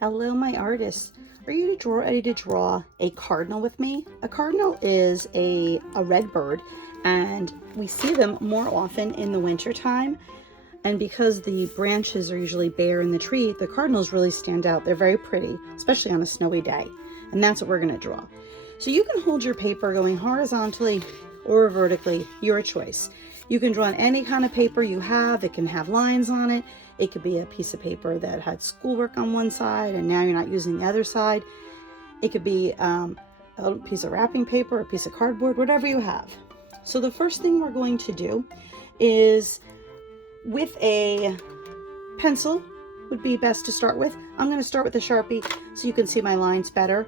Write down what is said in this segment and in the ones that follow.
Hello, my artists. Are you ready to draw a cardinal with me? A cardinal is a red bird, and we see them more often in the winter time. And because the branches are usually bare in the tree, the cardinals really stand out. They're very pretty, especially on a snowy day. And that's what we're going to draw. So you can hold your paper going horizontally or vertically, your choice. You can draw on any kind of paper you have. It can have lines on it. It could be a piece of paper that had schoolwork on one side and now you're not using the other side. It could be a piece of wrapping paper, a piece of cardboard, whatever you have. So the first thing we're going to do is, with a pencil would be best to start with. I'm going to start with a Sharpie so you can see my lines better.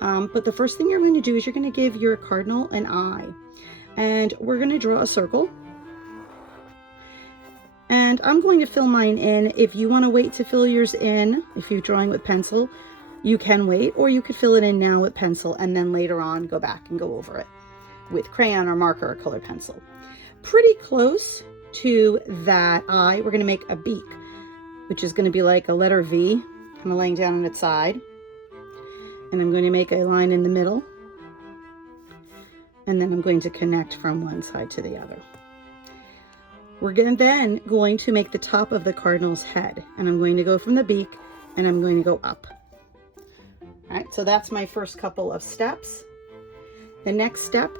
But the first thing you're going to do is you're going to give your cardinal an eye. And we're going to draw a circle. And I'm going to fill mine in. If you want to wait to fill yours in, if you're drawing with pencil, you can wait, or you could fill it in now with pencil and then later on go back and go over it with crayon or marker or colored pencil. Pretty close to that eye, we're going to make a beak, which is going to be like a letter V, kind of laying down on its side. And I'm going to make a line in the middle. And then I'm going to connect from one side to the other. We're then going to make the top of the cardinal's head, and I'm going to go from the beak and I'm going to go up. All right, so that's my first couple of steps. The next step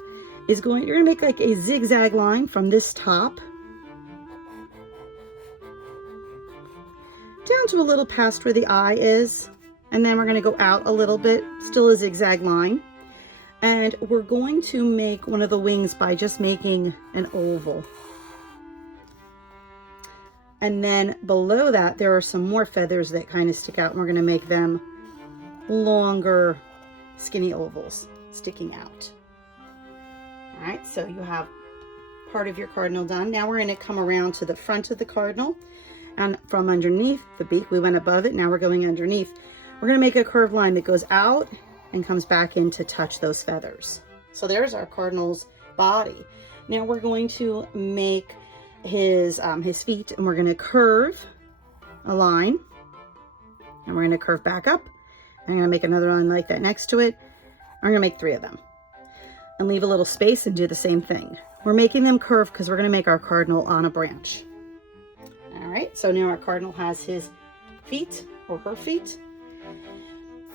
is you're going to make like a zigzag line from this top down to a little past where the eye is, and then we're going to go out a little bit, still a zigzag line. And we're going to make one of the wings by just making an oval. And then below that, there are some more feathers that kind of stick out, and we're going to make them longer, skinny ovals sticking out. All right, so you have part of your cardinal done. Now we're going to come around to the front of the cardinal, and from underneath the beak, we went above it, now we're going underneath. We're going to make a curved line that goes out and comes back in to touch those feathers. So there's our cardinal's body. Now we're going to make his feet, and we're going to curve a line, and we're going to curve back up. I'm going to make another line like that next to it. I'm going to make 3 of them and leave a little space and do the same thing. We're making them curve because we're going to make our cardinal on a branch. All right, so now our cardinal has his feet or her feet.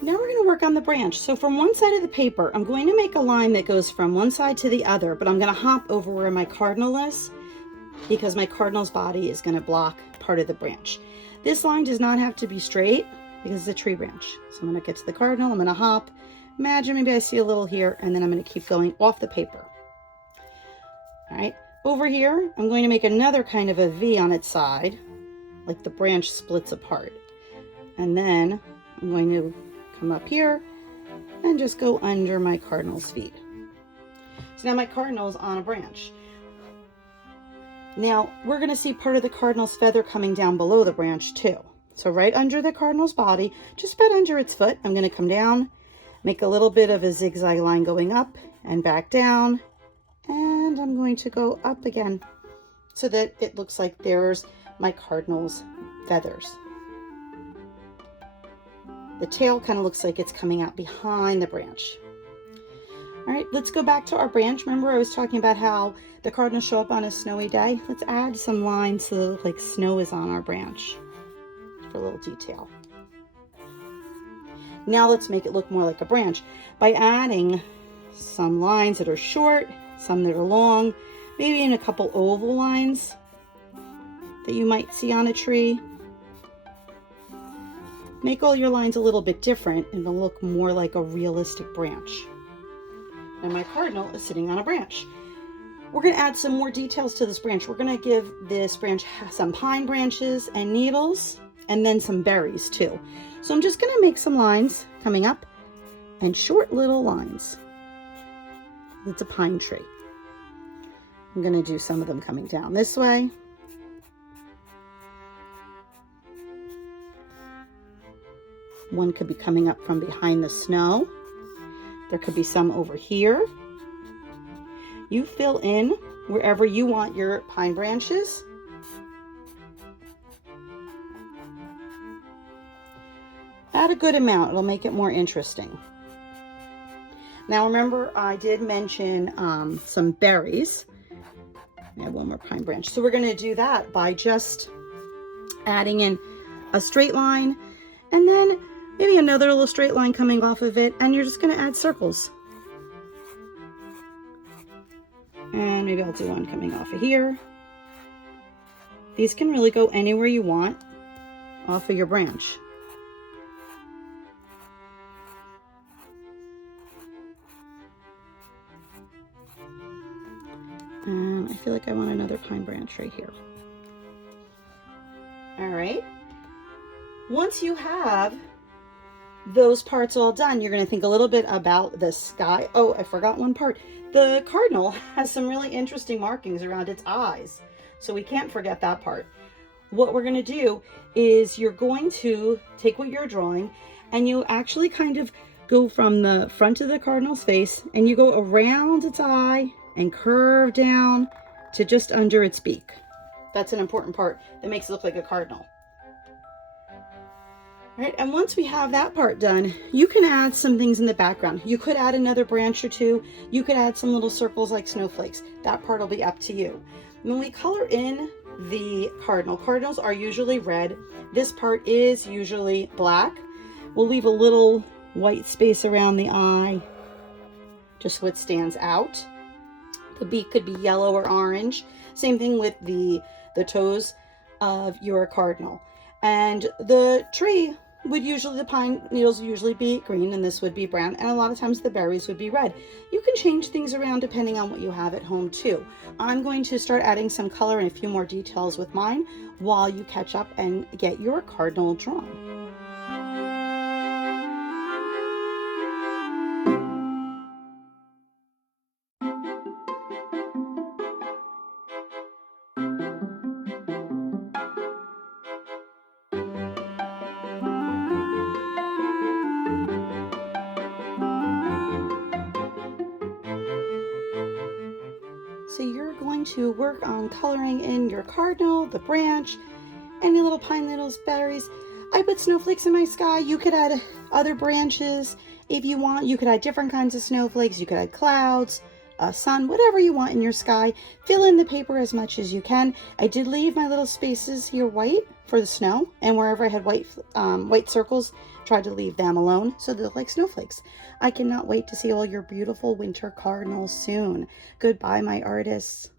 Now we're going to work on the branch. So from one side of the paper, I'm going to make a line that goes from one side to the other, but I'm going to hop over where my cardinal is because my cardinal's body is going to block part of the branch. This line does not have to be straight because it's a tree branch. So I'm going to get to the cardinal, I'm going to hop. Imagine maybe I see a little here, and then I'm going to keep going off the paper. All right, over here, I'm going to make another kind of a V on its side, like the branch splits apart. And then I'm going to come up here and just go under my cardinal's feet. So now my cardinal's on a branch. Now we're going to see part of the cardinal's feather coming down below the branch too. So right under the cardinal's body, just about under its foot, I'm going to come down, make a little bit of a zigzag line going up and back down, and I'm going to go up again so that it looks like there's my cardinal's feathers. The tail kind of looks like it's coming out behind the branch. All right, let's go back to our branch. Remember I was talking about how the cardinals show up on a snowy day? Let's add some lines so that it looks like snow is on our branch for a little detail. Now let's make it look more like a branch by adding some lines that are short, some that are long, maybe in a couple oval lines that you might see on a tree. Make all your lines a little bit different and it'll look more like a realistic branch. And my cardinal is sitting on a branch. We're going to add some more details to this branch. We're going to give this branch some pine branches and needles and then some berries too. So I'm just going to make some lines coming up and short little lines. It's a pine tree. I'm going to do some of them coming down this way. One could be coming up from behind the snow. There could be some over here. You fill in wherever you want your pine branches. Add a good amount. It'll make it more interesting. Now remember, I did mention some berries. I have one more pine branch. So we're going to do that by just adding in a straight line and then maybe another little straight line coming off of it, and you're just going to add circles. And maybe I'll do one coming off of here. These can really go anywhere you want off of your branch. And I feel like I want another pine branch right here. All right. Once you have those parts all done, you're going to think a little bit about the sky. Oh, I forgot one part. The cardinal has some really interesting markings around its eyes, so we can't forget that part. What we're going to do is you're going to take what you're drawing and you actually kind of go from the front of the cardinal's face and you go around its eye and curve down to just under its beak. That's an important part that makes it look like a cardinal. All right, and once we have that part done, you can add some things in the background. You could add another branch or two. You could add some little circles like snowflakes. That part will be up to you. When we color in the cardinal, cardinals are usually red. This part is usually black. We'll leave a little white space around the eye just so it stands out. The beak could be yellow or orange. Same thing with the toes of your cardinal. And the tree would usually, the pine needles would usually be green, and this would be brown, and a lot of times the berries would be red. You can change things around depending on what you have at home too. I'm going to start adding some color and a few more details with mine while you catch up and get your cardinal drawn. So you're going to work on coloring in your cardinal, the branch, any little pine needles, berries. I put snowflakes in my sky. You could add other branches if you want. You could add different kinds of snowflakes. You could add clouds, sun, whatever you want in your sky. Fill in the paper as much as you can. I did leave my little spaces here white for the snow, and wherever I had white circles, tried to leave them alone so they look like snowflakes. I cannot wait to see all your beautiful winter cardinals soon. Goodbye, my artists.